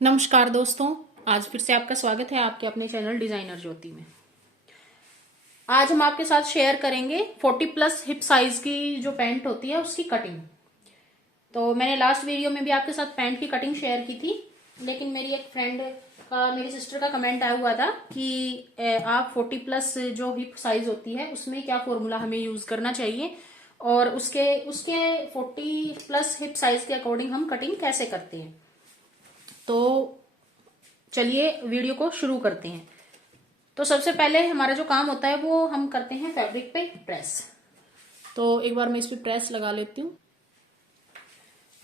नमस्कार दोस्तों, आज फिर से आपका स्वागत है आपके अपने चैनल डिजाइनर ज्योति में। आज हम आपके साथ शेयर करेंगे 40 प्लस हिप साइज की जो पैंट होती है उसकी कटिंग। तो मैंने लास्ट वीडियो में भी आपके साथ पैंट की कटिंग शेयर की थी, लेकिन मेरी एक फ्रेंड का, मेरी सिस्टर का कमेंट आया हुआ था कि आप 40 प्लस जो हिप साइज होती है उसमें क्या फॉर्मूला हमें यूज करना चाहिए और उसके उसके 40 प्लस हिप साइज के अकॉर्डिंग हम कटिंग कैसे करते हैं। तो चलिए वीडियो को शुरू करते हैं। तो सबसे पहले हमारा जो काम होता है वो हम करते हैं फैब्रिक पे प्रेस। तो एक बार मैं इस पे प्रेस लगा लेती हूँ।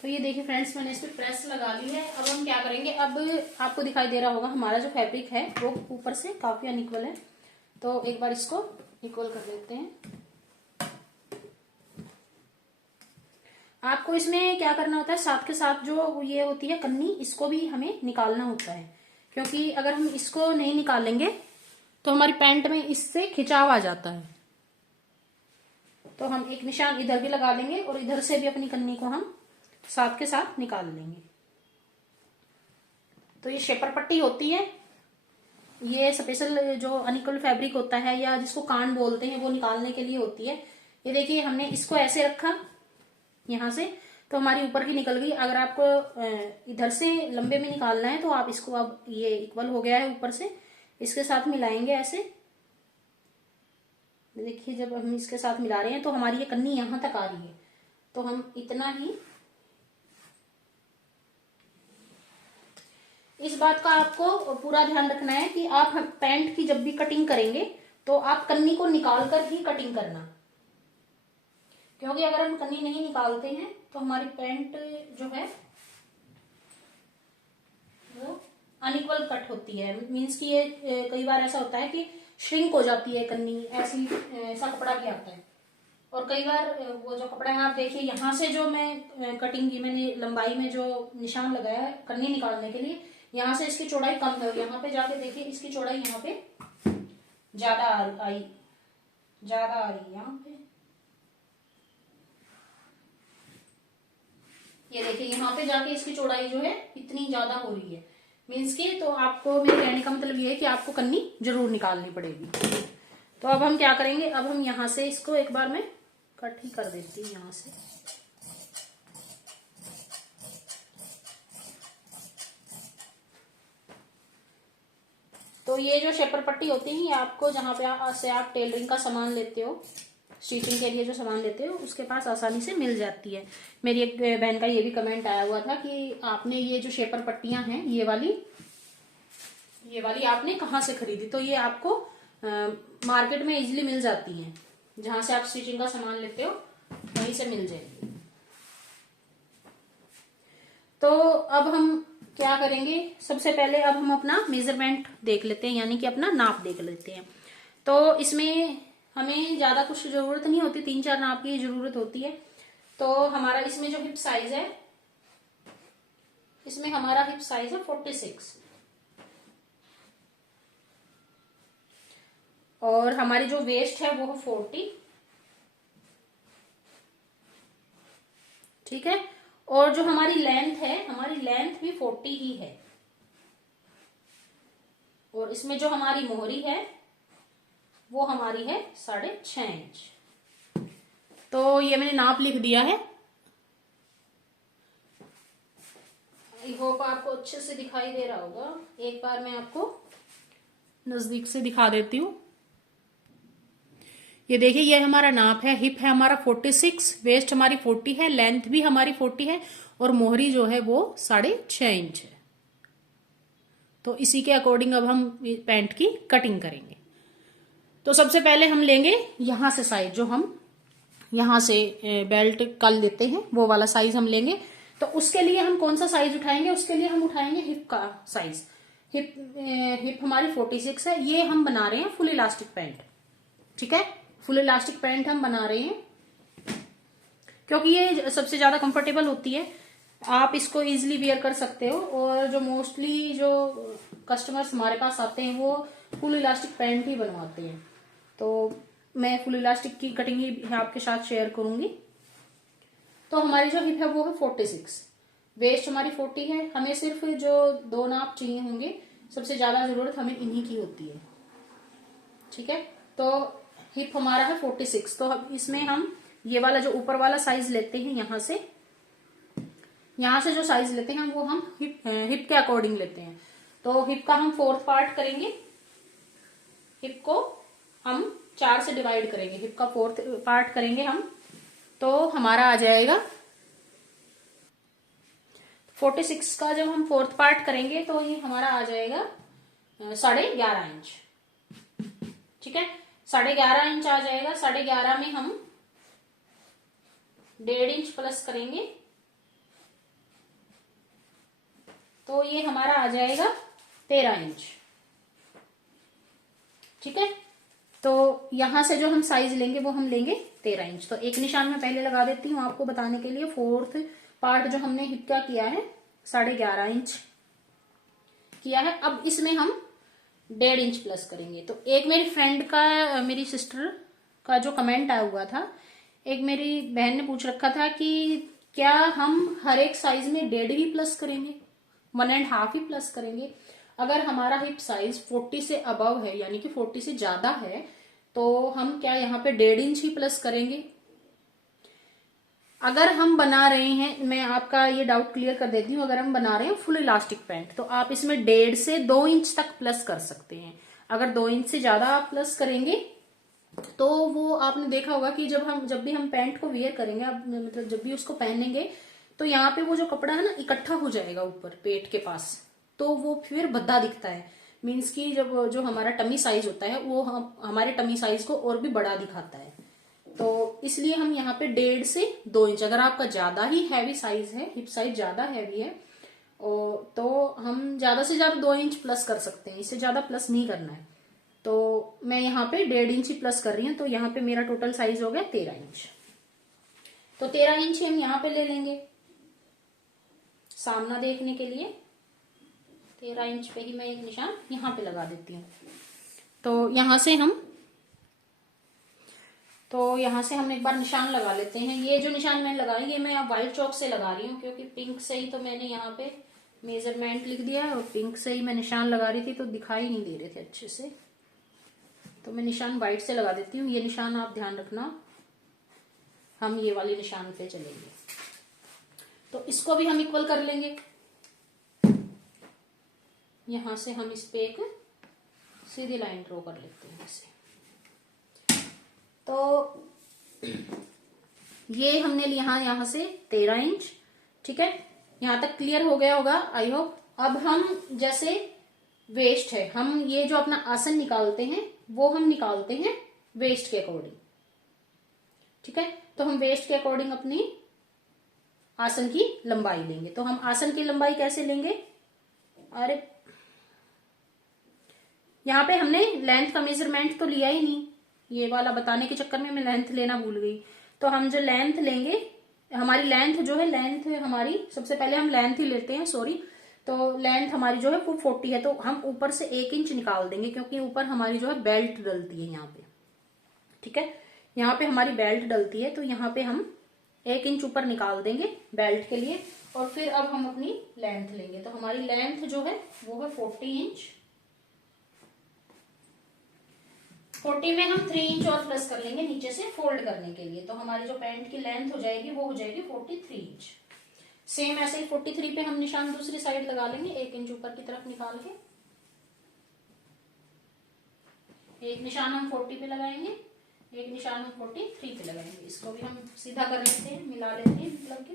तो ये देखिए फ्रेंड्स, मैंने इस पे प्रेस लगा ली है। अब हम क्या करेंगे, अब आपको दिखाई दे रहा होगा हमारा जो फैब्रिक है वो ऊपर से काफी अनइक्वल है। तो एक बार इसको इक्वल कर लेते हैं। आपको इसमें क्या करना होता है, साथ के साथ जो ये होती है कन्नी, इसको भी हमें निकालना होता है, क्योंकि अगर हम इसको नहीं निकालेंगे तो हमारी पैंट में इससे खिंचाव आ जाता है। तो हम एक निशान इधर भी लगा लेंगे और इधर से भी अपनी कन्नी को हम साथ के साथ निकाल लेंगे। तो ये शेपर पट्टी होती है, ये स्पेशल जो अनइक्वल फैब्रिक होता है या जिसको कान बोलते हैं वो निकालने के लिए होती है। ये देखिए हमने इसको ऐसे रखा यहां से, तो हमारी ऊपर की निकल गई। अगर आपको इधर से लंबे में निकालना है तो आप इसको, अब ये इक्वल हो गया है ऊपर से, इसके साथ मिलाएंगे ऐसे। देखिए जब हम इसके साथ मिला रहे हैं तो हमारी ये कन्नी यहां तक आ रही है। तो हम इतना ही, इस बात का आपको पूरा ध्यान रखना है कि आप पैंट की जब भी कटिंग करेंगे तो आप कन्नी को निकाल कर ही कटिंग करना, क्योंकि अगर हम कन्नी नहीं निकालते हैं तो हमारी पैंट जो है वो अनइक्वल कट होती है। मीन्स कि ये कई बार ऐसा होता है कि श्रिंक हो जाती है कन्नी, ऐसा कपड़ा भी आता है। और कई बार वो जो कपड़ा है, आप देखिए यहाँ से जो मैं कटिंग की, मैंने लंबाई में जो निशान लगाया है कन्नी निकालने के लिए, यहाँ से इसकी चौड़ाई कम है। यहाँ पे जाके देखिए इसकी चौड़ाई यहाँ पे ज्यादा आ रही है यहाँ पे। ये देखिए यहाँ पे जाके इसकी चौड़ाई जो है इतनी ज्यादा हो रही है। मीन्स की, तो आपको मेरे कहने का मतलब ये है कि आपको कन्नी जरूर निकालनी पड़ेगी। तो अब हम क्या करेंगे, अब हम यहाँ से इसको एक बार मैं कट ही कर देती हूँ यहाँ से। तो ये जो शेपर पट्टी होती है, ये आपको जहां पे से आप टेलरिंग का सामान लेते हो, स्टिचिंग के लिए जो सामान लेते हो, उसके पास आसानी से मिल जाती है। मेरी एक बहन का ये भी कमेंट आया हुआ था कि आपने ये जो शेपर पट्टियां हैं, ये वाली आपने कहाँ से खरीदी। तो ये आपको मार्केट में इजीली मिल जाती हैं, जहां से आप स्टिचिंग का सामान लेते हो वहीं से मिल जाएगी। तो अब हम क्या करेंगे, सबसे पहले अब हम अपना मेजरमेंट देख लेते हैं, यानी कि अपना नाप देख लेते हैं। तो इसमें हमें ज्यादा कुछ जरूरत नहीं होती, 3-4 नाप की जरूरत होती है। तो हमारा इसमें जो हिप साइज है, इसमें हमारा हिप साइज है 46 और हमारी जो वेस्ट है वो 40, ठीक है। और जो हमारी लेंथ है, हमारी लेंथ भी 40 ही है। और इसमें जो हमारी मोहरी है वो हमारी है 6.5 इंच। तो ये मैंने नाप लिख दिया है। आई होप आपको अच्छे से दिखाई दे रहा होगा। एक बार मैं आपको नजदीक से दिखा देती हूँ। ये देखिए, ये हमारा नाप है। हिप है हमारा 46, वेस्ट हमारी 40 है, लेंथ भी हमारी 40 है और मोहरी जो है वो 6.5 इंच है। तो इसी के अकॉर्डिंग अब हम पैंट की कटिंग करेंगे। तो सबसे पहले हम लेंगे यहां से साइज, जो हम यहां से बेल्ट कल देते हैं वो वाला साइज हम लेंगे। तो उसके लिए हम कौन सा साइज उठाएंगे, उसके लिए हम उठाएंगे हिप का साइज। हिप हमारी 46 है। ये हम बना रहे हैं फुल इलास्टिक पैंट, ठीक है। फुल इलास्टिक पैंट हम बना रहे हैं क्योंकि ये सबसे ज्यादा कंफर्टेबल होती है। आप इसको इजीली वेयर कर सकते हो। और जो मोस्टली जो कस्टमर्स हमारे पास आते हैं वो फुल इलास्टिक पैंट ही बनवाते हैं। तो मैं फुल इलास्टिक की कटिंग ही आपके साथ शेयर करूंगी। तो हमारी जो हिप है वो है 46। वेस्ट हमारी 40 है, हमें सिर्फ जो 2 नाप चाहिए होंगे, सबसे ज्यादा जरूरत हमें इन्हीं की होती है। ठीक है, तो हिप हमारा है 46, तो अब इसमें हम ये वाला जो ऊपर वाला साइज लेते हैं, यहां से जो साइज लेते हैं वो हम हिप के अकॉर्डिंग लेते हैं। तो हिप का हम 4th पार्ट करेंगे, हिप को हम 4 से डिवाइड करेंगे, हिप का 4th पार्ट करेंगे हम, तो हमारा आ जाएगा 46 का जब हम 4th पार्ट करेंगे तो ये हमारा आ जाएगा 11.5 इंच। ठीक है, 11.5 इंच आ जाएगा। 11.5 में हम 1.5 इंच प्लस करेंगे, तो ये हमारा आ जाएगा 13 इंच। ठीक है, तो यहां से जो हम साइज लेंगे वो हम लेंगे 13 इंच। तो एक निशान में पहले लगा देती हूँ आपको बताने के लिए। 4th पार्ट जो हमने हिप का किया है 11.5 इंच किया है। अब इसमें हम 1.5 इंच प्लस करेंगे। तो एक मेरी फ्रेंड का, मेरी सिस्टर का जो कमेंट आया हुआ था, एक मेरी बहन ने पूछ रखा था कि क्या हम हर एक साइज में 1.5 ही प्लस करेंगे, 1.5 ही प्लस करेंगे। अगर हमारा हिप साइज 40 से अबव है, यानी कि 40 से ज्यादा है, तो हम क्या यहाँ पे 1.5 इंच ही प्लस करेंगे। अगर हम बना रहे हैं, मैं आपका ये डाउट क्लियर कर देती हूँ, अगर हम बना रहे हैं फुल इलास्टिक पैंट तो आप इसमें 1.5 से 2 इंच तक प्लस कर सकते हैं। अगर 2 इंच से ज्यादा आप प्लस करेंगे तो वो आपने देखा होगा कि जब भी हम पैंट को वियर करेंगे, अब मतलब जब भी उसको पहनेंगे, तो यहाँ पे वो जो कपड़ा है ना इकट्ठा हो जाएगा ऊपर पेट के पास, तो वो फिर भद्दा दिखता है। मीन्स की जब जो हमारा टमी साइज होता है वो हमारे टमी साइज को और भी बड़ा दिखाता है। तो इसलिए हम यहाँ पे 1.5 से 2 इंच, अगर आपका ज्यादा ही हैवी साइज है, हिप साइज ज्यादा हैवी है, तो हम ज्यादा से ज्यादा 2 इंच प्लस कर सकते हैं, इससे ज्यादा प्लस नहीं करना है। तो मैं यहाँ पे 1.5 इंच ही प्लस कर रही हूँ, तो यहाँ पे मेरा टोटल साइज हो गया 13 इंच। तो 13 इंच हम यहाँ पे ले लेंगे सामना देखने के लिए। 13 इंच पे ही मैं एक निशान यहाँ पे लगा देती हूँ। तो यहाँ से हम एक बार निशान लगा लेते हैं। ये जो निशान मैंने लगाई ये मैं व्हाइट चौक से लगा रही हूँ, क्योंकि पिंक से ही तो मैंने यहाँ पे मेजरमेंट लिख दिया है और पिंक से ही मैं निशान लगा रही थी, तो दिखाई नहीं दे रहे थे अच्छे से, तो मैं निशान व्हाइट से लगा देती हूँ। ये निशान आप ध्यान रखना, हम ये वाले निशान पे चलेंगे। तो इसको भी हम इक्वल कर लेंगे। यहां से हम इस पे एक सीधी लाइन ड्रॉ कर लेते हैं ऐसे। तो ये हमने लिया यहां से 13 इंच। ठीक है, यहां तक क्लियर हो गया होगा आई होप। अब हम जैसे वेस्ट है, हम ये जो अपना आसन निकालते हैं वो हम निकालते हैं वेस्ट के अकॉर्डिंग। ठीक है, तो हम वेस्ट के अकॉर्डिंग अपनी आसन की लंबाई लेंगे। तो हम आसन की लंबाई कैसे लेंगे, अरे यहाँ पे हमने लेंथ का मेजरमेंट तो लिया ही नहीं, ये वाला बताने के चक्कर में मैं लेंथ लेना भूल गई। तो हम जो लेंथ लेंगे, हमारी लेंथ जो है, लेंथ हमारी सबसे पहले हम लेंथ ही लेते हैं, सॉरी। तो लेंथ हमारी जो है वो 40 है, तो हम ऊपर से 1 इंच निकाल देंगे, क्योंकि ऊपर हमारी जो है बेल्ट डलती है यहाँ पे। ठीक है, यहाँ पे हमारी बेल्ट डलती है, तो यहाँ पे हम 1 इंच ऊपर निकाल देंगे बेल्ट के लिए। और फिर अब हम अपनी लेंथ लेंगे। तो हमारी लेंथ जो है वो है 40 इंच। 40 में हम 3 इंच और प्लस कर लेंगे नीचे से फोल्ड करने के लिए। तो हमारी जो पैंट की लेंथ हो जाएगी वो हो जाएगी 43 इंच। सेम ऐसे ही 43 पे हम निशान दूसरी साइड लगा लेंगे, 1 इंच ऊपर की तरफ निकाल के। एक निशान हम 40 पे लगाएंगे, एक निशान हम 43 पे लगाएंगे। इसको भी हम सीधा कर लेते हैं, मिला लेते हैं मतलब के।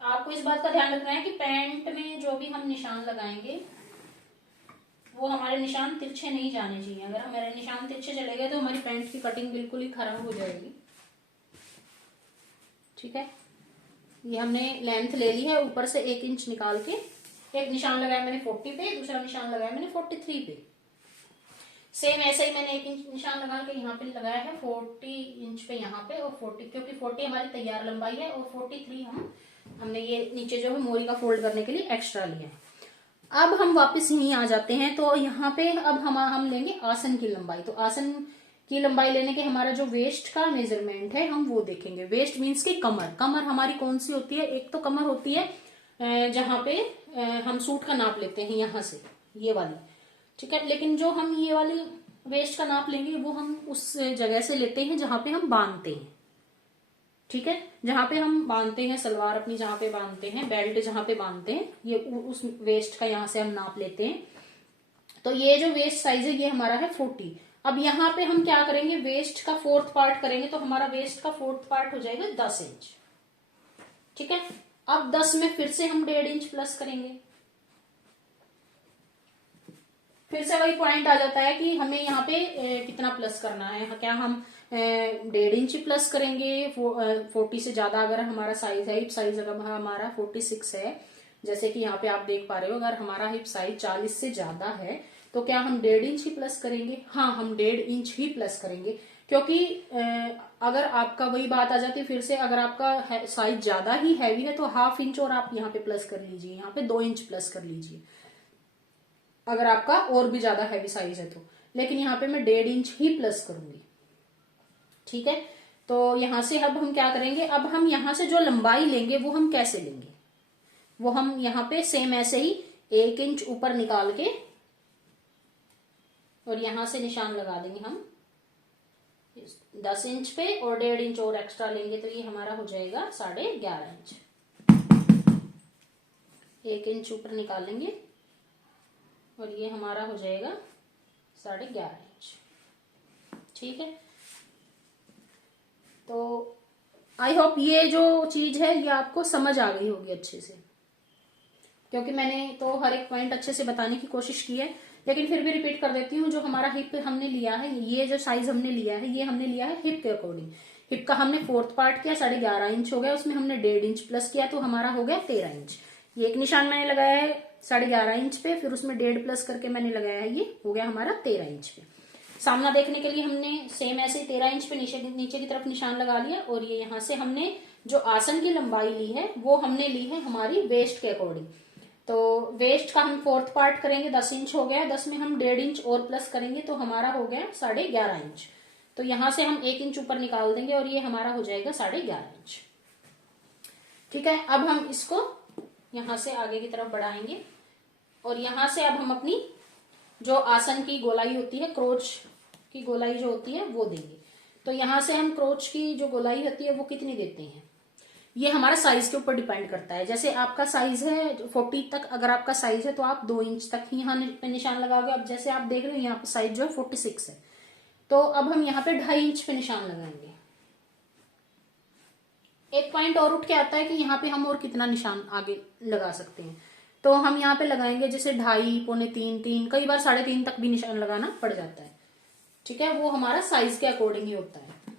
आपको इस बात का ध्यान रखना है कि पैंट में जो भी हम निशान लगाएंगे वो हमारे निशान तिरछे नहीं जाने चाहिए। अगर हमारे निशान तिरछे चले गए तो हमारी पैंट की कटिंग बिल्कुल ही खराब हो जाएगी। ठीक है, ये हमने लेंथ ले ली है, ऊपर से 1 इंच निकाल के एक निशान लगाया मैंने 40 पे, दूसरा निशान लगाया मैंने 43 पे। सेम ऐसे ही मैंने 1 इंच निशान लगा के यहाँ पे लगाया है 40 इंच पे यहाँ पे, और 40 क्योंकि 40 हमारी तैयार लंबाई है और 43 हमने ये नीचे जो है मोरी का फोल्ड करने के लिए एक्स्ट्रा लिया है। अब हम वापस यहीं आ जाते हैं। तो यहाँ पे अब हम लेंगे आसन की लंबाई। तो आसन की लंबाई लेने के हमारा जो वेस्ट का मेजरमेंट है हम वो देखेंगे। वेस्ट मीन्स की कमर। कमर हमारी कौन सी होती है? एक तो कमर होती है जहां पे हम सूट का नाप लेते हैं यहां से, ये वाली, ठीक है। लेकिन जो हम ये वाली वेस्ट का नाप लेंगे वो हम उस जगह से लेते हैं जहां पे हम बांधते हैं, ठीक है। जहां पे हम बांधते हैं सलवार अपनी, जहां पे बांधते हैं बेल्ट, जहां पे बांधते हैं, ये उस वेस्ट का यहां से हम नाप लेते हैं। तो ये जो वेस्ट साइज है ये हमारा है 40। अब यहाँ पे हम क्या करेंगे? वेस्ट का फोर्थ पार्ट करेंगे। तो हमारा वेस्ट का फोर्थ पार्ट हो जाएगा 10 इंच, ठीक है। अब 10 में फिर से हम 1.5 इंच प्लस करेंगे। फिर से वही पॉइंट आ जाता है कि हमें यहाँ पे कितना प्लस करना है। क्या हम 1.5 इंच प्लस करेंगे? 40 से ज्यादा अगर हमारा साइज है, हिप साइज अगर हमारा 46 है, जैसे कि यहाँ पे आप देख पा रहे हो, अगर हमारा हिप साइज 40 से ज्यादा है तो क्या हम 1.5 इंच ही प्लस करेंगे? हाँ, हम 1.5 इंच ही प्लस करेंगे। क्योंकि अगर आपका वही बात आ जाती है फिर से, अगर आपका साइज ज्यादा ही हैवी है तो हाफ इंच और आप यहाँ पे प्लस कर लीजिए, यहाँ पे 2 इंच प्लस कर लीजिए अगर आपका और भी ज्यादा हैवी साइज है तो। लेकिन यहाँ पे मैं 1.5 इंच ही प्लस करूंगी, ठीक है। तो यहां से अब हम क्या करेंगे? अब हम यहां से जो लंबाई लेंगे वो हम कैसे लेंगे? वो हम यहाँ पे सेम ऐसे ही 1 इंच ऊपर निकाल के और यहां से निशान लगा देंगे हम 10 इंच पे, और 1.5 इंच और एक्स्ट्रा लेंगे तो ये हमारा हो जाएगा 11.5 इंच। 1 इंच ऊपर निकालेंगे और ये हमारा हो जाएगा 11.5 इंच, ठीक है। तो आई होप ये जो चीज है ये आपको समझ आ गई होगी अच्छे से, क्योंकि मैंने तो हर एक पॉइंट अच्छे से बताने की कोशिश की है। लेकिन फिर भी रिपीट कर देती हूँ। जो हमारा हिप हमने लिया है, ये जो साइज हमने लिया है ये हमने लिया है हिप के अकॉर्डिंग। हिप का हमने फोर्थ पार्ट किया, 11.5 इंच हो गया, उसमें हमने 1.5 इंच प्लस किया तो हमारा हो गया 13 इंच। ये एक निशान मैंने लगाया है 11.5 इंच पे, फिर उसमें 1.5 प्लस करके मैंने लगाया है, ये हो गया हमारा 13 इंच पे। सामना देखने के लिए हमने सेम ऐसे 13 इंच पे नीचे की तरफ निशान लगा लिया। और ये यहाँ से हमने जो आसन की लंबाई ली है वो हमने ली है हमारी वेस्ट के अकॉर्डिंग। तो वेस्ट का हम फोर्थ पार्ट करेंगे, 10 इंच हो गया, 10 में हम 1.5 इंच और प्लस करेंगे तो हमारा हो गया 11.5 इंच। तो यहां से हम 1 इंच ऊपर निकाल देंगे और ये हमारा हो जाएगा 11.5 इंच, ठीक है। अब हम इसको यहां से आगे की तरफ बढ़ाएंगे और यहां से अब हम अपनी जो आसन की गोलाई होती है, क्रोच की गोलाई जो होती है वो देंगे। तो यहां से हम क्रोच की जो गोलाई होती है वो कितनी देते हैं, ये हमारा साइज के ऊपर डिपेंड करता है। जैसे आपका साइज है 40 तक, अगर आपका साइज है तो आप 2 इंच तक ही यहाँ पे निशान लगाओगे। अब जैसे आप देख रहे हो यहाँ पे साइज जो है 46 है, तो अब हम यहाँ पे 2.5 इंच पे निशान लगाएंगे। एक पॉइंट और उठ के आता है कि यहाँ पे हम और कितना निशान आगे लगा सकते हैं। तो हम यहाँ पे लगाएंगे जैसे 2.5, 2.25, 3, कई बार 3.5 तक भी निशान लगाना पड़ जाता है, ठीक है। वो हमारा साइज के अकॉर्डिंग ही होता है।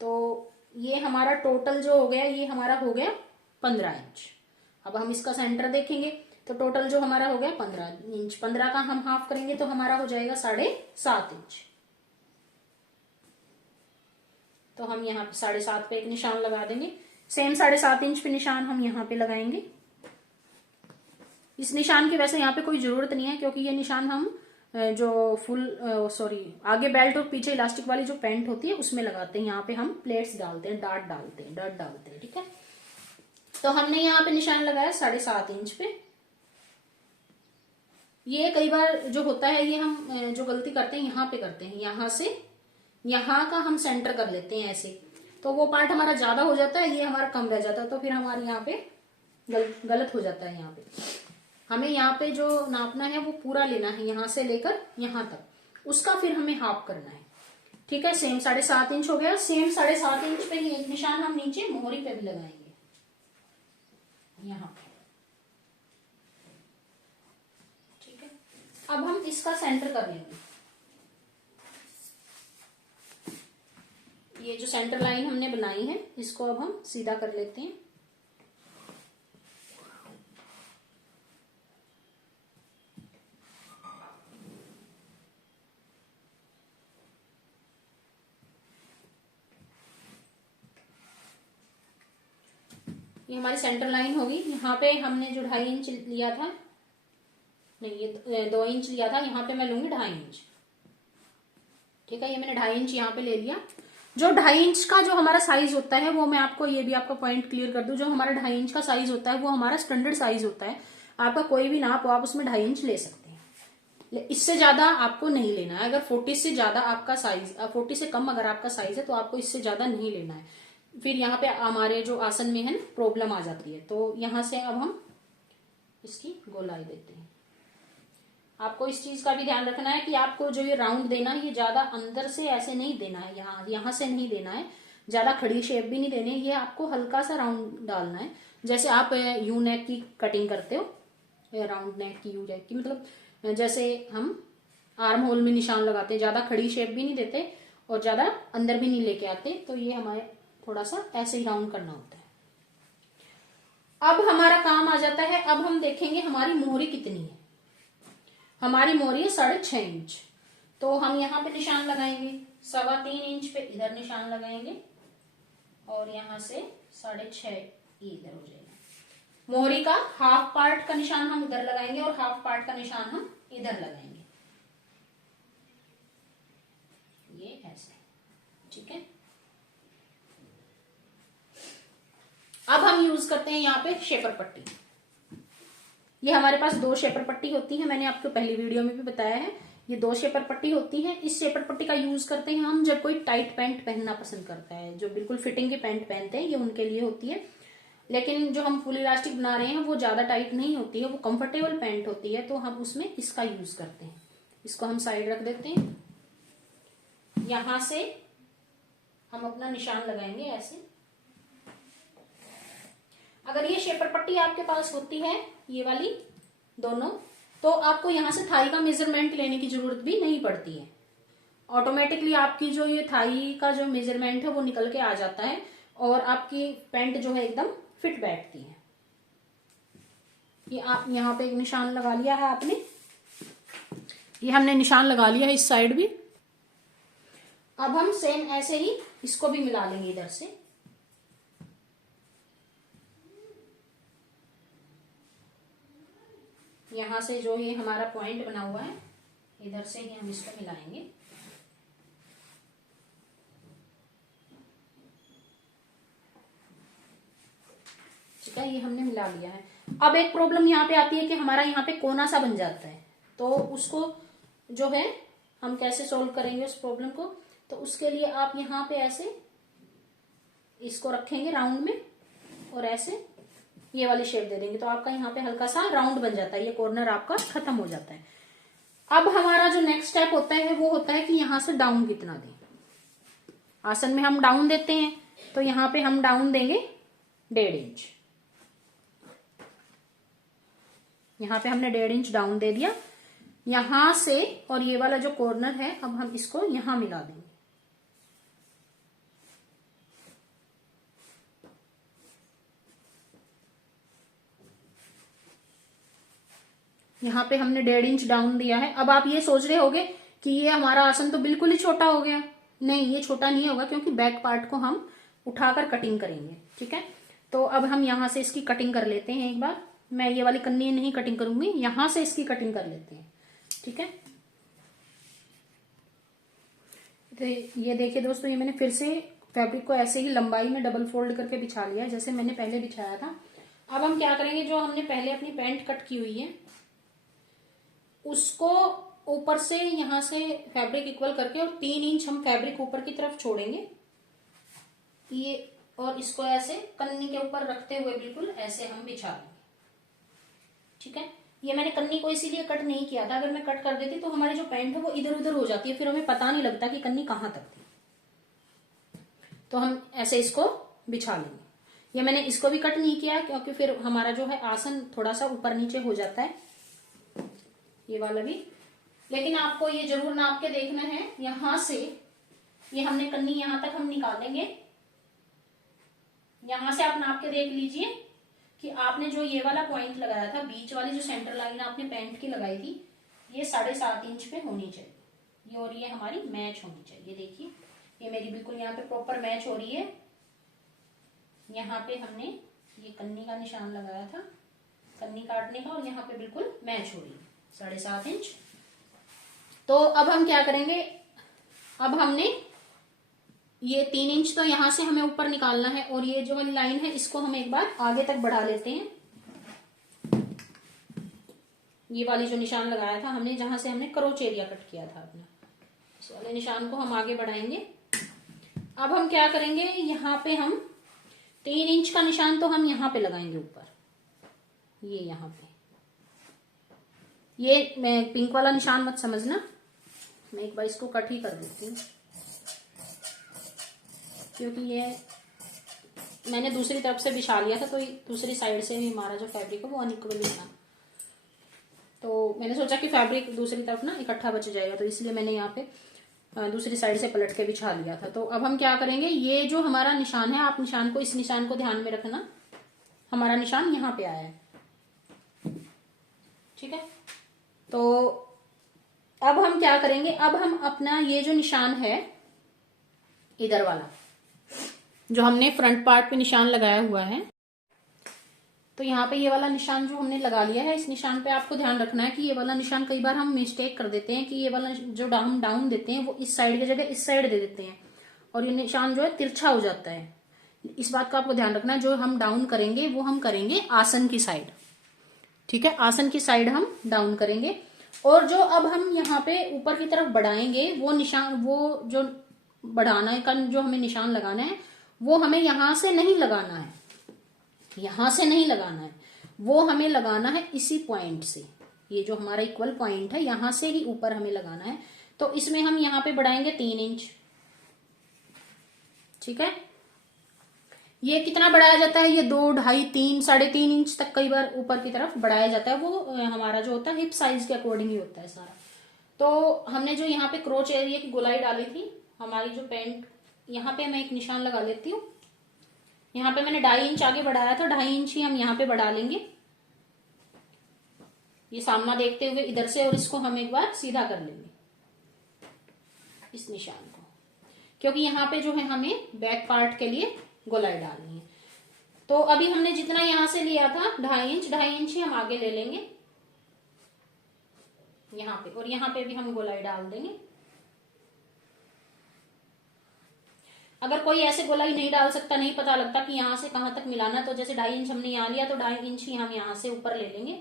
तो ये हमारा टोटल जो हो गया ये हमारा हो गया 15 इंच। अब हम इसका सेंटर देखेंगे तो टोटल जो हमारा हो गया 15 इंच। 15 का हम हाफ करेंगे तो हमारा हो जाएगा 7.5 इंच। तो हम यहाँ पे 7.5 पे एक निशान लगा देंगे। सेम 7.5 इंच पे निशान हम यहाँ पे लगाएंगे। इस निशान की वैसे यहाँ पे कोई जरूरत नहीं है, क्योंकि ये निशान हम जो आगे बेल्ट और पीछे इलास्टिक वाली जो पैंट होती है उसमें लगाते हैं। यहाँ पे हम प्लेट्स डालते हैं, डॉट डालते हैं, ठीक है। तो हमने यहाँ पे निशान लगाया 7.5 इंच पे। ये कई बार जो होता है ये हम जो गलती करते हैं यहाँ पे करते हैं, यहाँ से यहाँ का हम सेंटर कर लेते हैं ऐसे, तो वो पार्ट हमारा ज्यादा हो जाता है, ये हमारा कम रह जाता है, तो फिर हमारे यहाँ पे गलत हो जाता है। यहाँ पे हमें यहाँ पे जो नापना है वो पूरा लेना है, यहाँ से लेकर यहाँ तक, उसका फिर हमें हाफ करना है, ठीक है। सेम 7.5 इंच हो गया। सेम 7.5 इंच पे ही एक निशान हम नीचे मोहरी पे भी लगाएंगे, यहाँ पे, ठीक है। अब हम इसका सेंटर कर लेंगे। ये जो सेंटर लाइन हमने बनाई है इसको अब हम सीधा कर लेते हैं। ये हमारी सेंटर लाइन होगी। यहाँ पे हमने जो 2.5 इंच लिया था नहीं, ये 2 इंच लिया था, यहाँ पे मैं लूंगी 2.5 इंच। ठीक है, ये मैंने 2.5 इंच यहाँ पे ले लिया। जो 2.5 इंच का जो हमारा साइज होता है वो मैं आपको ये भी आपका पॉइंट क्लियर कर दूं, जो हमारा 2.5 इंच का साइज होता है वो हमारा स्टैंडर्ड साइज होता है। आपका कोई भी नाप हो आप उसमें 2.5 इंच ले सकते हैं, इससे ज्यादा आपको नहीं लेना है। अगर 40 से ज्यादा आपका साइज, 40 से कम अगर आपका साइज है तो आपको इससे ज्यादा नहीं लेना है। फिर यहाँ पे हमारे जो आसन में है ना प्रॉब्लम आ जाती है। तो यहाँ से अब हम इसकी गोलाई देते हैं। आपको इस चीज का भी ध्यान रखना है कि आपको जो ये राउंड देना है ये ज्यादा अंदर से ऐसे नहीं देना है, यहाँ से नहीं देना है, ज्यादा खड़ी शेप भी नहीं देनी है, ये आपको हल्का सा राउंड डालना है। जैसे आप यू नेक की कटिंग करते हो, राउंड नेक की, यू नेक की, मतलब जैसे हम आर्म होल में निशान लगाते हैं, ज्यादा खड़ी शेप भी नहीं देते और ज्यादा अंदर भी नहीं लेके आते। तो ये हमारे थोड़ा सा ऐसे ही राउंड करना होता है। अब हमारा काम आ जाता है, अब हम देखेंगे हमारी मोहरी कितनी है। हमारी मोहरी है 6.5 इंच, तो हम यहाँ पे निशान लगाएंगे। 3.25 इंच पे इधर निशान लगाएंगे और यहाँ से 6.5 इधर हो जाएगा। मोहरी का हाफ पार्ट का निशान हम इधर लगाएंगे और हाफ पार्ट का निशान हम इधर लगाएंगे, ये ऐसे। ठीक है, अब हम यूज करते हैं यहाँ पे शेपर पट्टी। ये हमारे पास 2 शेपर पट्टी होती है, मैंने आपको पहली वीडियो में भी बताया है। ये 2 शेपर पट्टी होती है। इस शेपर पट्टी का यूज करते हैं हम जब कोई टाइट पैंट पहनना पसंद करता है, जो बिल्कुल फिटिंग के पैंट पहनते हैं, ये उनके लिए होती है। लेकिन जो हम फुल इलास्टिक बना रहे हैं वो ज्यादा टाइट नहीं होती है, वो कंफर्टेबल पैंट होती है, तो हम उसमें इसका यूज करते हैं। इसको हम साइड रख देते हैं। यहां से हम अपना निशान लगाएंगे ऐसे। अगर ये शेपर पट्टी आपके पास होती है, ये वाली दोनों, तो आपको यहां से थाई का मेजरमेंट लेने की जरूरत भी नहीं पड़ती है। ऑटोमेटिकली आपकी जो ये थाई का जो मेजरमेंट है वो निकल के आ जाता है और आपकी पैंट जो है एकदम फिट बैठती है। ये आप यहाँ पे एक निशान लगा लिया है आपने, ये हमने निशान लगा लिया है इस साइड भी। अब हम सेम ऐसे ही इसको भी मिला लेंगे इधर से। यहां से जो ये हमारा पॉइंट बना हुआ है इधर से ही हम इसको मिलाएंगे। ठीक है, ये हमने मिला लिया है। अब एक प्रॉब्लम यहाँ पे आती है कि हमारा यहाँ पे कोना सा बन जाता है, तो उसको जो है हम कैसे सोल्व करेंगे उस प्रॉब्लम को। तो उसके लिए आप यहाँ पे ऐसे इसको रखेंगे राउंड में और ऐसे ये वाली शेप दे देंगे, तो आपका यहाँ पे हल्का सा राउंड बन जाता है, ये कॉर्नर आपका खत्म हो जाता है। अब हमारा जो नेक्स्ट स्टेप होता है वो होता है कि यहां से डाउन कितना दें। आसन में हम डाउन देते हैं, तो यहां पे हम डाउन देंगे 1.5 इंच। यहां पे हमने 1.5 इंच डाउन दे दिया यहां से, और ये वाला जो कॉर्नर है अब हम इसको यहां मिला देंगे। यहाँ पे हमने 1.5 इंच डाउन दिया है। अब आप ये सोच रहे होगे कि ये हमारा आसन तो बिल्कुल ही छोटा हो गया। नहीं, ये छोटा नहीं होगा, क्योंकि बैक पार्ट को हम उठाकर कटिंग करेंगे। ठीक है, तो अब हम यहाँ से इसकी कटिंग कर लेते हैं एक बार। मैं ये वाली कन्नी नहीं कटिंग करूंगी, यहां से इसकी कटिंग कर लेते हैं। ठीक है, तो ये देखिए दोस्तों, ये मैंने फिर से फैब्रिक को ऐसे ही लंबाई में डबल फोल्ड करके बिछा लिया है, जैसे मैंने पहले बिछाया था। अब हम क्या करेंगे, जो हमने पहले अपनी पैंट कट की हुई है उसको ऊपर से यहां से फैब्रिक इक्वल करके और 3 इंच हम फैब्रिक ऊपर की तरफ छोड़ेंगे ये, और इसको ऐसे कन्नी के ऊपर रखते हुए बिल्कुल ऐसे हम बिछा लेंगे। ठीक है, ये मैंने कन्नी को इसीलिए कट नहीं किया था, अगर मैं कट कर देती तो हमारी जो पैंट है वो इधर उधर हो जाती है, फिर हमें पता नहीं लगता कि कन्नी कहां तक थी। तो हम ऐसे इसको बिछा लेंगे। ये मैंने इसको भी कट नहीं किया क्योंकि फिर हमारा जो है आसन थोड़ा सा ऊपर नीचे हो जाता है, ये वाला भी। लेकिन आपको ये जरूर नाप के देखना है, यहां से ये हमने कन्नी यहां तक हम निकालेंगे। यहां से आप नाप के देख लीजिए कि आपने जो ये वाला पॉइंट लगाया था, बीच वाली जो सेंटर लाइन आपने पैंट की लगाई थी, ये 7.5 इंच पे होनी चाहिए ये, और ये हमारी मैच होनी चाहिए। देखिए ये मेरी बिल्कुल यहाँ पे प्रॉपर मैच हो रही है। यहाँ पे हमने ये कन्नी का निशान लगाया था, कन्नी काटने का, और यहाँ पे बिल्कुल मैच हो रही है। 7.5 इंच। तो अब हम क्या करेंगे, अब हमने ये 3 इंच तो यहां से हमें ऊपर निकालना है, और ये जो वाली लाइन है इसको हम एक बार आगे तक बढ़ा लेते हैं। ये वाली जो निशान लगाया था हमने, जहां से हमने क्रोच एरिया कट किया था अपना, इस वाले निशान को हम आगे बढ़ाएंगे। अब हम क्या करेंगे, यहाँ पे हम 3 इंच का निशान तो हम यहाँ पे लगाएंगे ऊपर, ये यहाँ पे। ये मैं पिंक वाला निशान मत समझना, मैं एक बार इसको कट ही कर देती हूँ, क्योंकि ये मैंने दूसरी तरफ से बिछा लिया था, तो दूसरी साइड से भी हमारा जो फैब्रिक है वो अनइक्वली था, तो मैंने सोचा कि फैब्रिक दूसरी तरफ ना इकट्ठा बच जाएगा, तो इसलिए मैंने यहाँ पे दूसरी साइड से पलट के बिछा लिया था। तो अब हम क्या करेंगे, ये जो हमारा निशान है, आप निशान को, इस निशान को ध्यान में रखना, हमारा निशान यहाँ पे आया है, ठीक है। तो अब हम क्या करेंगे, अब हम अपना ये जो निशान है इधर वाला, जो हमने फ्रंट पार्ट पे निशान लगाया हुआ है, तो यहाँ पे ये वाला निशान जो हमने लगा लिया है, इस निशान पे आपको ध्यान रखना है कि ये वाला निशान, कई बार हम मिस्टेक कर देते हैं कि ये वाला जो हम डाउन देते हैं वो इस साइड की जगह इस साइड दे देते हैं, और ये निशान जो है तिरछा हो जाता है। इस बात का आपको ध्यान रखना है, जो हम डाउन करेंगे वो हम करेंगे आसन की साइड, ठीक है, आसन की साइड हम डाउन करेंगे। और जो अब हम यहाँ पे ऊपर की तरफ बढ़ाएंगे, वो निशान, वो जो बढ़ाना का जो हमें निशान लगाना है, वो हमें यहाँ से नहीं लगाना है, यहां से नहीं लगाना है, वो हमें लगाना है इसी पॉइंट से, ये जो हमारा इक्वल पॉइंट है यहां से ही ऊपर हमें लगाना है। तो इसमें हम यहाँ पे बढ़ाएंगे 3 इंच, ठीक है। ये कितना बढ़ाया जाता है, ये 2, 2.5, 3, 3.5 इंच तक कई बार ऊपर की तरफ बढ़ाया जाता है, वो हमारा जो होता है हिप साइज के अकॉर्डिंग ही होता है सारा। तो हमने जो यहाँ पे क्रोच एरिया की गोलाई डाली थी, हमारी जो पैंट, यहाँ पे मैं एक निशान लगा लेती हूँ। यहाँ पे मैंने 2.5 इंच आगे बढ़ाया था, 2.5 इंच ही हम यहाँ पे बढ़ा लेंगे, ये सामना देखते हुए इधर से, और इसको हम एक बार सीधा कर लेंगे इस निशान को, क्योंकि यहाँ पे जो है हमें बैक पार्ट के लिए गोलाई डालनी है। तो अभी हमने जितना यहां से लिया था 2.5 इंच ही हम आगे ले लेंगे यहाँ पे, और यहाँ पे भी हम गोलाई डाल देंगे। अगर कोई ऐसे गोलाई नहीं डाल सकता, नहीं पता लगता कि यहाँ से कहाँ तक मिलाना, तो जैसे 2.5 इंच हमने यहाँ लिया, तो 2.5 इंच ही हम यहाँ से ऊपर ले लेंगे।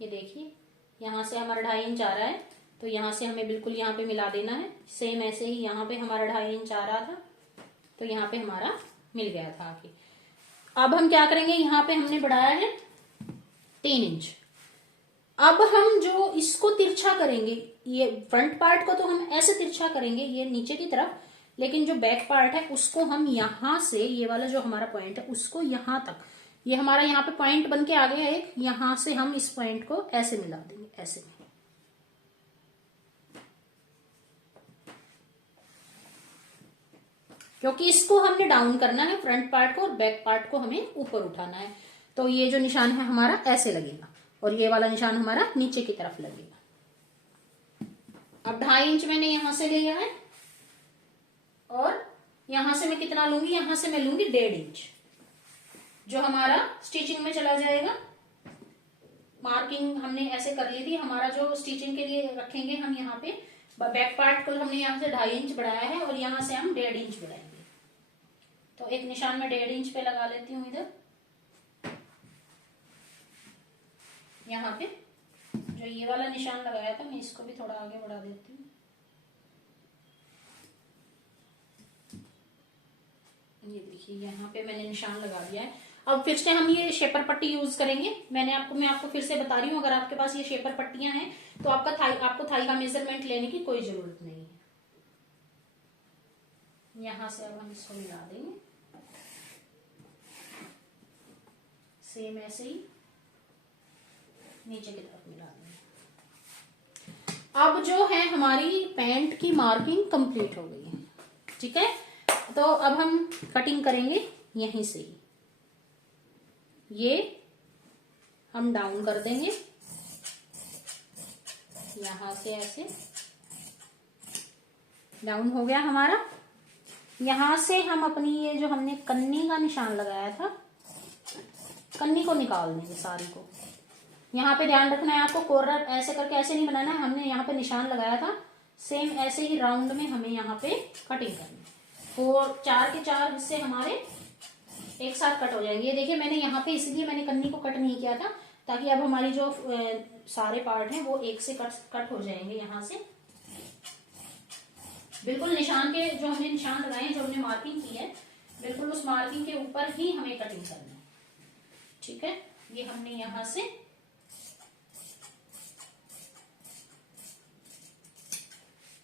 ये देखिए यहाँ से हमारा 2.5 इंच आ रहा है, तो यहाँ से हमें बिल्कुल यहाँ पे मिला देना है। सेम ऐसे ही यहाँ पे हमारा 2.5 इंच आ रहा था, तो यहाँ पे हमारा मिल गया था आके। अब हम क्या करेंगे, यहाँ पे हमने बढ़ाया है 3 इंच। अब हम जो इसको तिरछा करेंगे, ये फ्रंट पार्ट को तो हम ऐसे तिरछा करेंगे ये नीचे की तरफ, लेकिन जो बैक पार्ट है उसको हम यहां से, ये वाला जो हमारा पॉइंट है उसको यहां तक, ये हमारा यहाँ पे पॉइंट बन के आ गया है एक, यहां से हम इस पॉइंट को ऐसे मिला देंगे, ऐसे में। क्योंकि इसको हमने डाउन करना है, फ्रंट पार्ट को, और बैक पार्ट को हमें ऊपर उठाना है। तो ये जो निशान है हमारा ऐसे लगेगा, और ये वाला निशान हमारा नीचे की तरफ लगेगा। अब 2.5 इंच मैंने यहां से लिया है, और यहां से मैं कितना लूंगी, यहां से मैं लूंगी 1.5 इंच, जो हमारा स्टिचिंग में चला जाएगा। मार्किंग हमने ऐसे कर ली थी, हमारा जो स्टिचिंग के लिए रखेंगे हम यहाँ पे बैक पार्ट को हमने यहाँ से 2.5 इंच बढ़ाया है, और यहाँ से हम 1.5 इंच बढ़ाएंगे। तो एक निशान में 1.5 इंच पे लगा लेती हूँ इधर, यहाँ पे जो ये वाला निशान लगाया था मैं इसको भी थोड़ा आगे बढ़ा देती हूँ। ये देखिए यहाँ पे मैंने निशान लगा दिया है। अब फिर से हम ये शेपर पट्टी यूज करेंगे। मैं आपको फिर से बता रही हूँ, अगर आपके पास ये शेपर पट्टियां हैं तो आपको थाई का मेजरमेंट लेने की कोई जरूरत नहीं है। यहां से अब हम इसको मिला देंगे, सेम ऐसे ही नीचे की तरफ मिला देंगे। अब जो है हमारी पैंट की मार्किंग कंप्लीट हो गई है, ठीक है। तो अब हम कटिंग करेंगे यहीं से ही, ये हम डाउन कर देंगे यहां से, ऐसे डाउन हो गया हमारा। यहां से हम अपनी ये जो हमने कन्नी का निशान लगाया था, कन्नी को निकाल देंगे सारी को, यहाँ पे ध्यान रखना है आपको, कॉर्नर ऐसे करके ऐसे नहीं बनाना है, हमने यहाँ पे निशान लगाया था, सेम ऐसे ही राउंड में हमें यहाँ पे कटिंग करनी है। और 4 के 4 हिस्से हमारे एक साथ कट हो जाएंगे। ये देखिए मैंने यहाँ पे इसलिए मैंने कन्नी को कट नहीं किया था, ताकि अब हमारी जो सारे पार्ट हैं वो एक से कट हो जाएंगे यहाँ से। बिल्कुल निशान के जो हमने निशान लगाए हैं, जो हमने मार्किंग की है, बिल्कुल उस मार्किंग के ऊपर ही हमें कटिंग करना है। ठीक है, ये हमने यहां से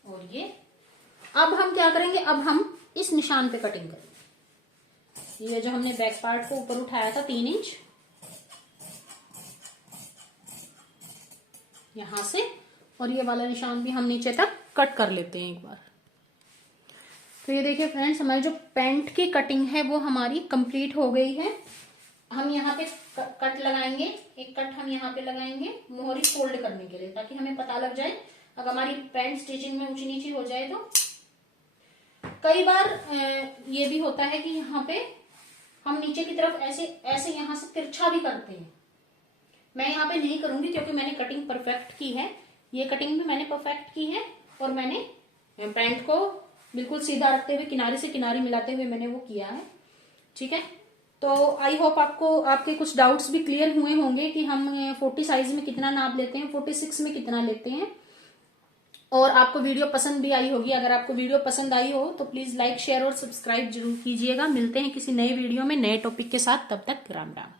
और ये अब हम क्या करेंगे, अब हम इस निशान पे कटिंग करेंगे। ये जो हमने बैक पार्ट को ऊपर उठाया था 3 इंच यहां से, और ये वाला निशान भी हम नीचे तक कट कर लेते हैं एक बार। तो ये देखिए फ्रेंड्स, हमारी जो पैंट की कटिंग है वो हमारी कंप्लीट हो गई है। हम यहाँ पे कट लगाएंगे, एक कट हम यहाँ पे लगाएंगे मोहरी फोल्ड करने के लिए, ताकि हमें पता लग जाए अगर हमारी पैंट स्टिचिंग में ऊंची नीची हो जाए तो। कई बार ये भी होता है कि यहाँ पे हम नीचे की तरफ ऐसे ऐसे यहाँ से तिरछा भी करते हैं। मैं यहाँ पे नहीं करूंगी क्योंकि मैंने कटिंग परफेक्ट की है, ये कटिंग भी मैंने परफेक्ट की है, और मैंने पैंट को बिल्कुल सीधा रखते हुए किनारे से किनारे मिलाते हुए मैंने वो किया है। ठीक है, तो आई होप आपको आपके कुछ डाउट्स भी क्लियर हुए होंगे कि हम 40 साइज में कितना नाप लेते हैं, 46 में कितना लेते हैं, और आपको वीडियो पसंद भी आई होगी। अगर आपको वीडियो पसंद आई हो तो प्लीज लाइक शेयर और सब्सक्राइब जरूर कीजिएगा। मिलते हैं किसी नए वीडियो में नए टॉपिक के साथ, तब तक राम राम।